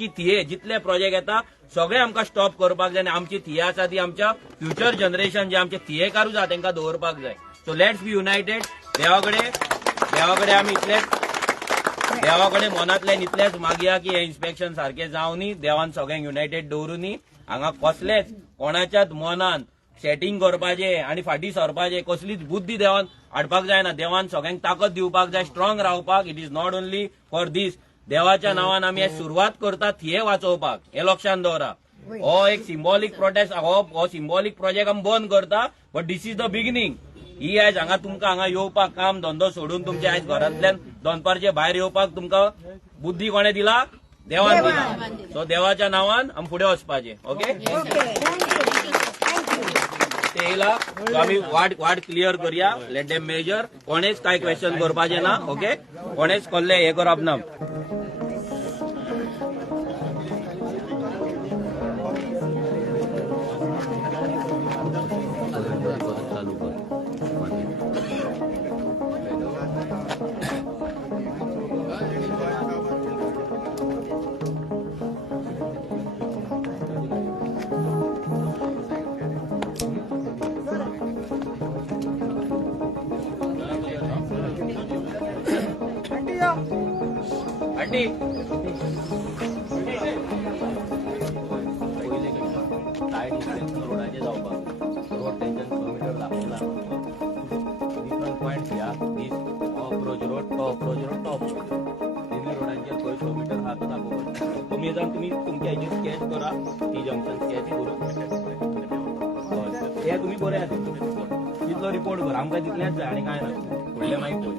अख्खी थिये जितले प्रोजेक्ट येता सगळे आमकां स्टॉप करपाक जाय आनी आमची थिये आसा ती आमच्या फ्युचर जनरेशन जे आमचे थियेकारूच आहा तांकां दवरपाक जाय. So let's be United. देवाकडे आमी देवाकडे मनातल्यान इतलेच मागया की हे इन्स्पेक्शन सारखे जावनी, देवान सगळ्यांक युनायटेड दवरुनी, हांगा कसलेच कोणाच्याच मनान सेटिंग करपाचे आणि फाटी सरपाचे कसलीच बुद्धी देवान हाडपाक जायना. देवान सगळ्यांक ताकद दिवपाक जाय, स्ट्रॉंग रावपाक. It is not only for this. देवाच्या नावान आमी सुरवात करतात थिये वाचोवपाक, हे लक्षात दवरा. हो एक सिंबॉलिक प्रोटेस्ट, हो सिंबॉलिक प्रोजेक्ट आमी बंद करता, but this is the beginning. ही आयज हांगा तुमकां हांगा येवपाक काम धंदो सोडून तुमचे आयज घरांतल्यान दोनपारचे भायर येवपाक तुमकां बुद्धी कोणे दिला? देवान दिला. सो देवाच्या नावान आमी फुडें वचपाचे. ओके ते येयला आमी वाट क्लियर करूया. Let them measure. कोणेच काय क्वेश्चन करपाचे ना. ओके कोणेच कसले हे करप ना. आंटी रोडाचे जावपाक रोड टेंशन किलोमीटर दाखवला. डिफरंट पॉइंट घ्या. Approach road, top approach road, top तिन्ही रोडांचेर खंय किलोमीटर आहा तो दाखोवपाक. तुमी जावन तुमी तुमच्या हेजेर स्केच करा. ती जंक्शन स्केच करून ते तुमी बरे आसा. तितलो रिपोर्ट कर. आमकां तितलेंच जाय आनी कांय ना. फुडलें मागीर पळय.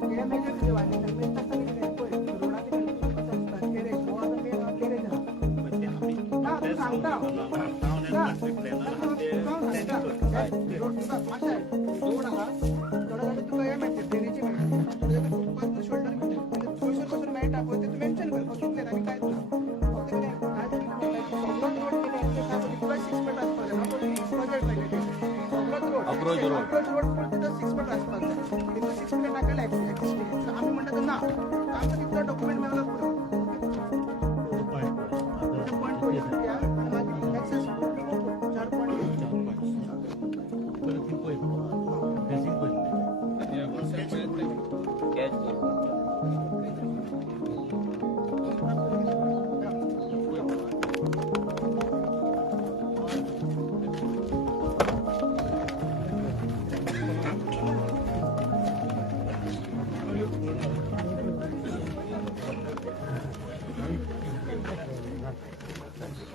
अप्रोच रोड आम्ही म्हणतात ना आमचं तिथलं डॉक्युमेंट मिळालं पुढे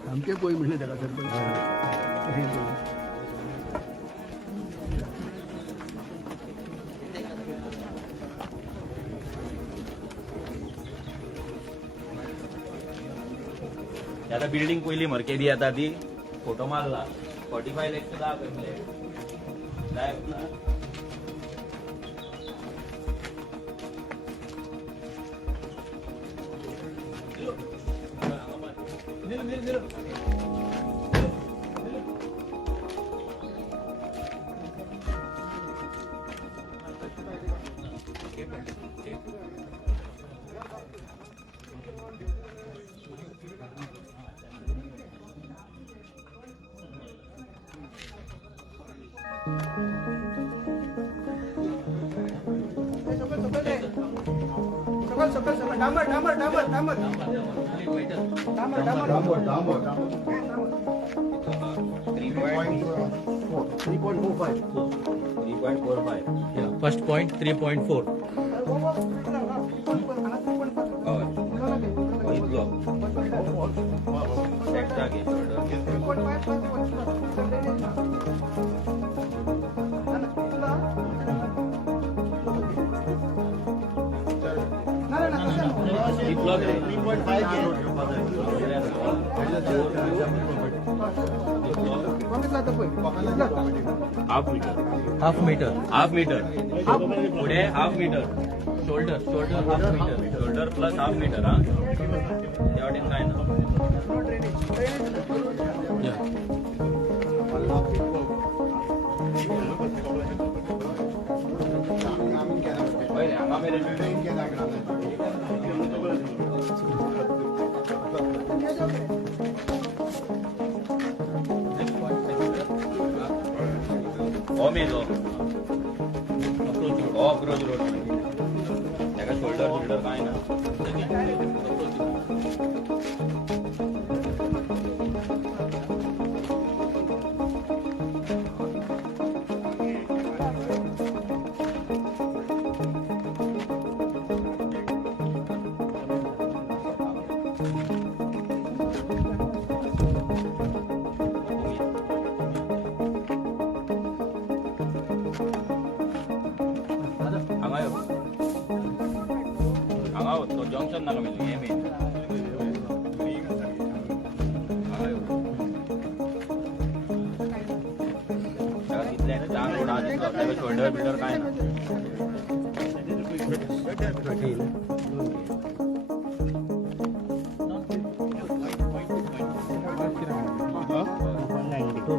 हमके कोई मिलने देगा सर. आता बिल्डिंग पहिली मरकेदी आता ती फोटो मारला 45 लाख दाखवले. First point 3.4. हाफ मीटर पुढे half meter shoulder shoulder plus half meter. हा त्यावटेन काय ना हांगा मेरेन हो मेजो हो अप्रोच रोड त्याका शोल्डर काय ना हांगा तो जंक्शन नाका मेजो हे मेन रोड हा शोल्डर बिल्डर काय ना टू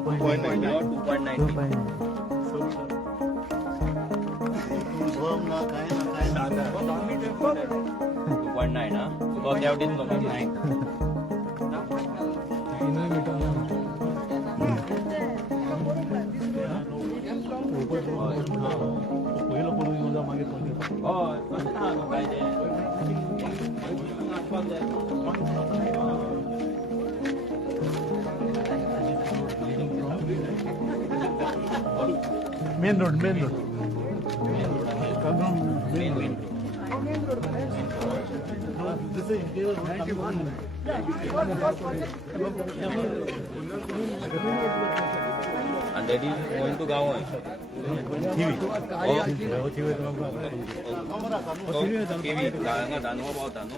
पॉइंट नाईन ना तुका तेवढीच नको नाही हय तशें ना न्हू काय तें आसपाक जाय main road and that is going to Gaon. TV, nga dano ba dano?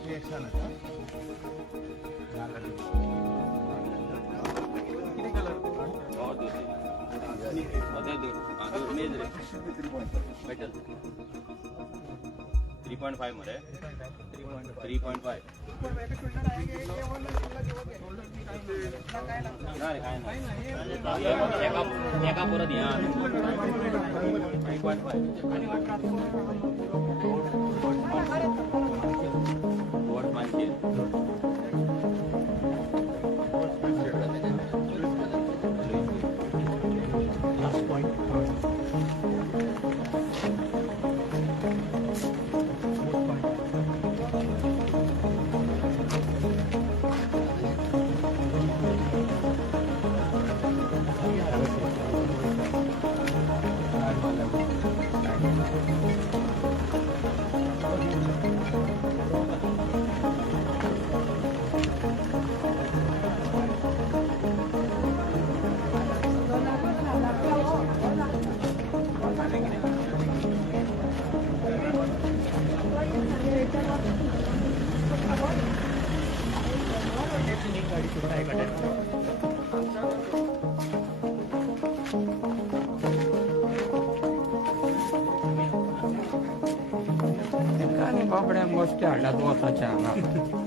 Junction Metal 3.5 मध्ये 3.5 नाही काय नाही एका परत या 3.5 वोट मानते बाबड्या गोष्टी हाडल्यात वचाच्या हांगा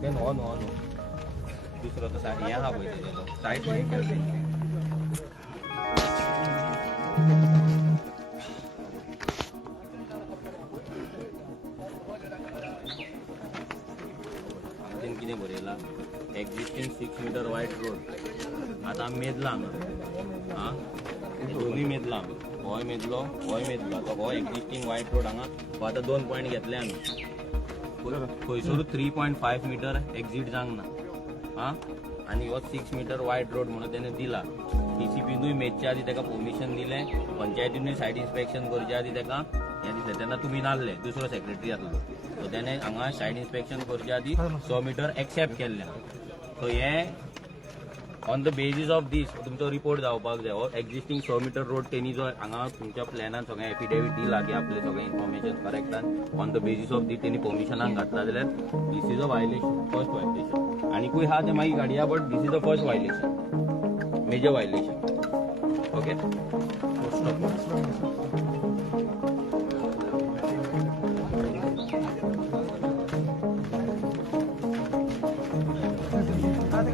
ते नो दुसरं तर हे हा पळय साईड किती बरयला एक्झिस्टिंग 6 मीटर वाईड रोड आता आम्ही मेदला हांगा हा दोन्ही मेदला आम्ही होय मेदलो आता हो एक्झिस्टिंग वाईड रोड हांगा हो आता 2 पॉयंट घेतले आम्ही खंयसरूच 3.5 मीटर एक्झिट जावंक ना हा आणि हो 6 मीटर वाईड रोड म्हणून त्याने दिला DCPनूय मेदच्या आधी त्याका परमिशन दिले पंचायतीनूय सायट इन्स्पेक्शन करच्या आधी त्याका हे दिसले तेन्ना तुम्ही नासले दुसरो सेक्रेटरी आसलो सो त्याने हांगा सायट इन्स्पेक्शन करच्या आधी 100 मीटर एक्सेप्ट केल्ले सो हे ऑन द बेसिस ऑफ दीस तुमचो रिपोर्ट जावपाक जाय हो एक्झिस्टिंग 100 मीटर रोड तेणी जो हांगा तुमच्या प्लॅनान सगळें एफिडेविट दिला की आपले सगळें इन्फॉर्मेशन करेक्टान on the basis of this तेणी परमिशनाक घातला जाल्यार this is a violation first violation आनीकूय हा ते मागीर गाडया but this is the first violation major violation okay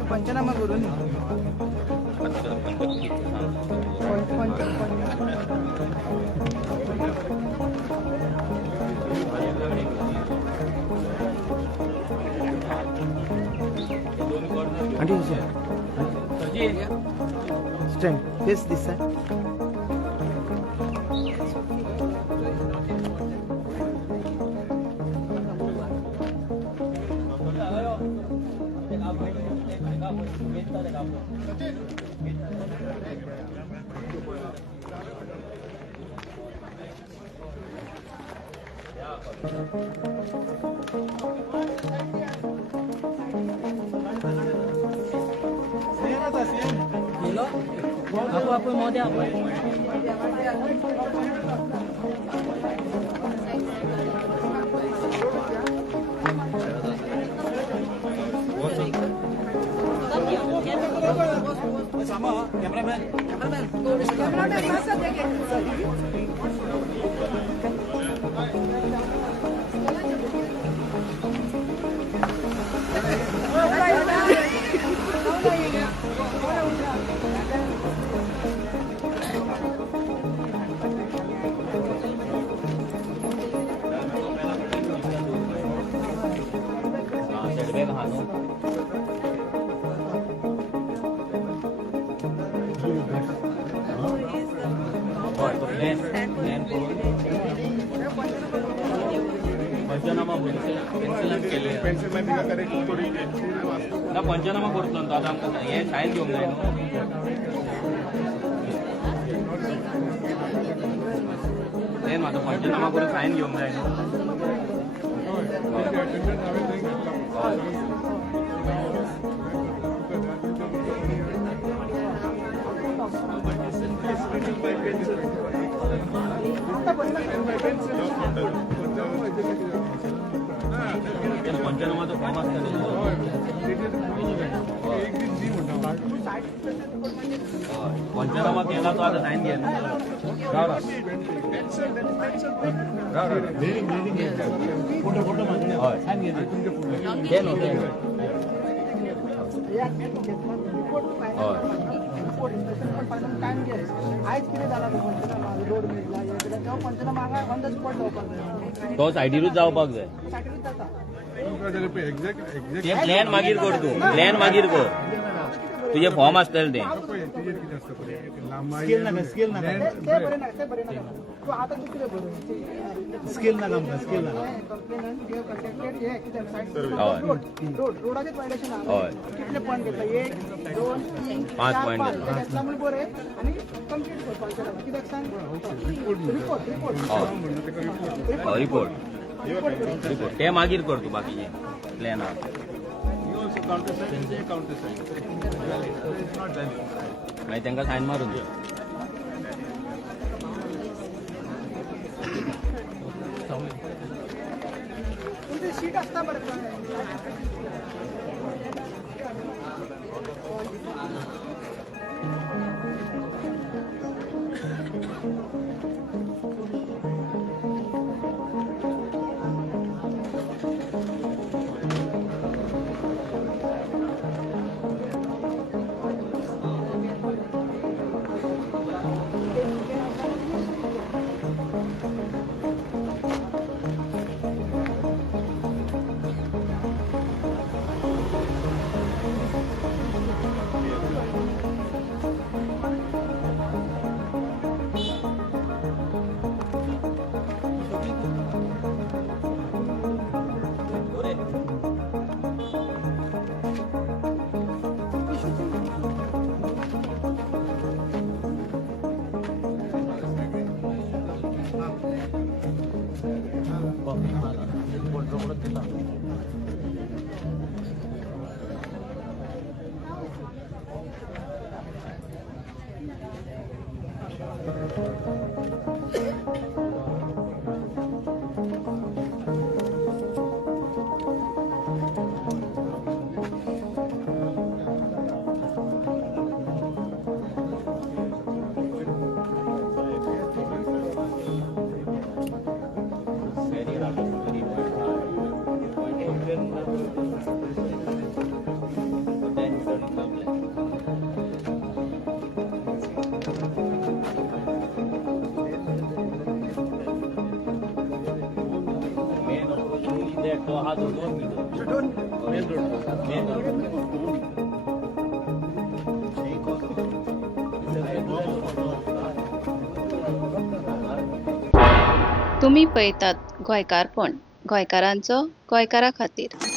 panchnama करून स्टँड फेस दिस आपण मध्ये सेटबॅक हा न्हू हय तो प्लॅन करून पंचनामा ना पंचनामा करतलो न्हू आतां आमकां हे सायन घेवंक जाय न्हू तें आतां पंचनामा करून सायन घेवंक जाय न्हू पंचनामा तो फॉर्म पंचनामा केला तो आता सायन घे तो सायडीरूच जावपाक जाय ते प्लॅन मागीर कर तूं प्लॅन मागीर कर तुझे फॉर्म आसतले ते पांच पॉयंट रिपोर्ट ते मागीर कर तूं बाकीचे प्लॅन मागीर तांकां सायन मारून दे शीट असता बरं तुम्ही पळयतात गोंयकारपण गोंयकारांचो गोंयकारा खातीर.